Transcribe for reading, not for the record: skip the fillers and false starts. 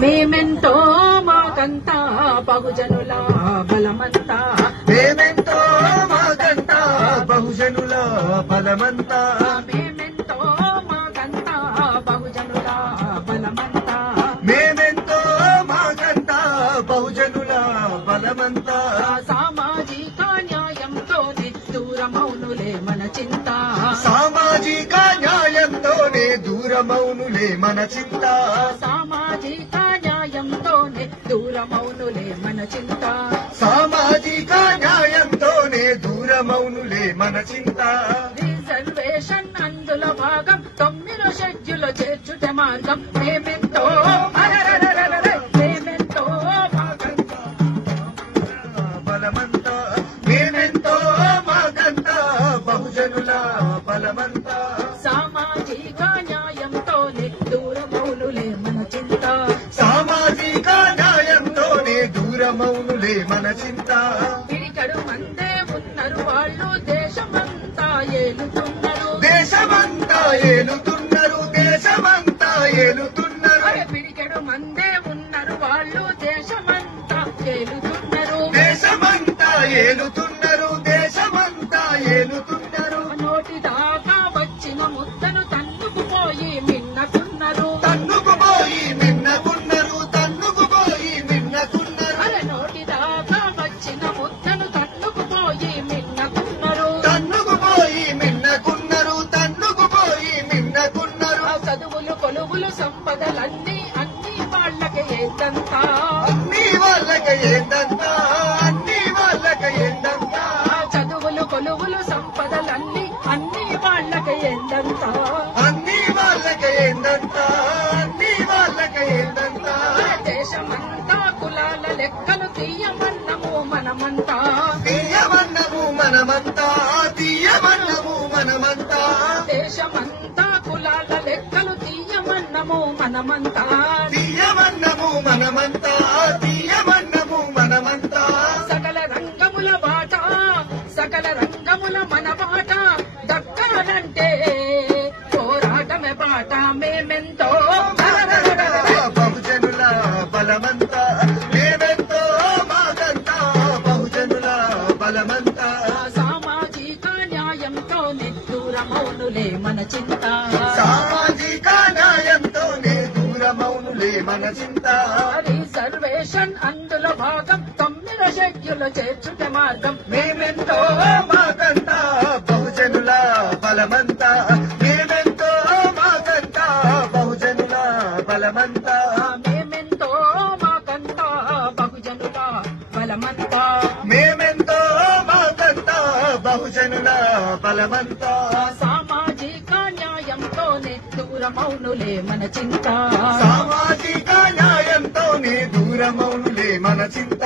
మేమెంతో మాకంతా బహుజనుల బలమంతా మేమెంతో మాకంతా బహుజనుల బలమంతా మేమెంతో మాకంతా బహుజనుల బలమంతా మేమెంతో మాకంతా బహుజనుల బలమంతా సామాజిక న్యాయంతోనే దూరమౌనులే మన చింత సామాజిక న్యాయంతోనే దూరమౌనులే మన చింత సామాజిక న్యాయంతోనే దూరమౌనులే మన చింత సామాజిక న్యాయంతోనే దూరమౌనులే మన చింత రిజర్వేషన్ అందులో భాగం 9వ షెడ్యూల్ చేర్చుట మార్గం మేమెంతో మేమెంతో బలమంతా మేమెంతో మాకంతా బహుజనుల బలమంతా సామాజిక న్యాయంతోనే దూరమౌనులే మన చింత సామాజిక న్యాయంతోనే దూరమౌనులే మన చింత పిడికడు మందే ఉన్నారు వాళ్ళు దేశమంతా ఏలుతున్నారు దేశమంతా ఏలుతున్నారు దేశమంతా ఏలుతున్నారు పిడికెడు మందే ఉన్నారు వాళ్ళు దేశమంతా ఏలుతున్నారు దేశమంతా ఏలుతున్నారు దేశమంతా ఏలుతున్నారు నోటి దాకా వచ్చిన ముద్దను తన్నుకుపోయి మిన్నకున్నారు తన్నుకుపోయి మిన్నకున్నారు తన్నుకుపోయి మిన్నకున్నారు నోటి దాకా వచ్చిన ముద్దను తన్నుకుపోయి మిన్నకున్నారు తన్నుకుపోయి మిన్నకున్నారు తన్నుకుపోయి మిన్నకున్నారు చదువులు కొలువులు సంపదలన్నీ అన్ని వాళ్ళకి ఏందంతా అన్ని వాళ్ళకి ఏందంతా అన్ని వాళ్ళకి ఏందంతా చదువులు కొలువులు సంపదలన్నీ అన్ని వాళ్ళకి ఏందంతా అన్ని వాళ్ళకి ఏందంతా అన్ని వాళ్ళకి ఏందంతా దేశమంతా కులాల లెక్కలు తీయమన్నము మనమంతా తీయమన్నము మనమంతా తీయమన్నము మనమంతా దేశమంతా కులాల లెక్కలు తీయమన్నము మనమంతా తీయమన్నము మనమంతా తీయమన్నము మనమంతా సకల రంగముల బాట సకల రంగముల మన బాట దక్కాలంటే పోరాటమే బాట మేమెంతో బహుజనుల బలమంతా మేమెంతో మాకంతా బహుజనుల బలమంతా సామాజిక న్యాయంతోనే దూరమౌనులే మన చింత సామాజిక న్యాయంతోనే దూరమౌనులే మన చింత రిజర్వేషన్ అందులో భాగం 9వ షెడ్యూల్ చేర్చుట మార్గం మేమెంతో మాకంతా బహుజనుల బలమంతా మేమెంతో మాకంతా బహుజనుల బలమంతా మేమెంతో మాకంతా బహుజనుల బలమంతా మేమెంతో మాకంతా బహుజనుల బలమంతా సామాజిక న్యాయంతోనే దూరమౌనులే మన చింత సామాజిక న్యాయంతోనే దూరమౌనులే మన చింత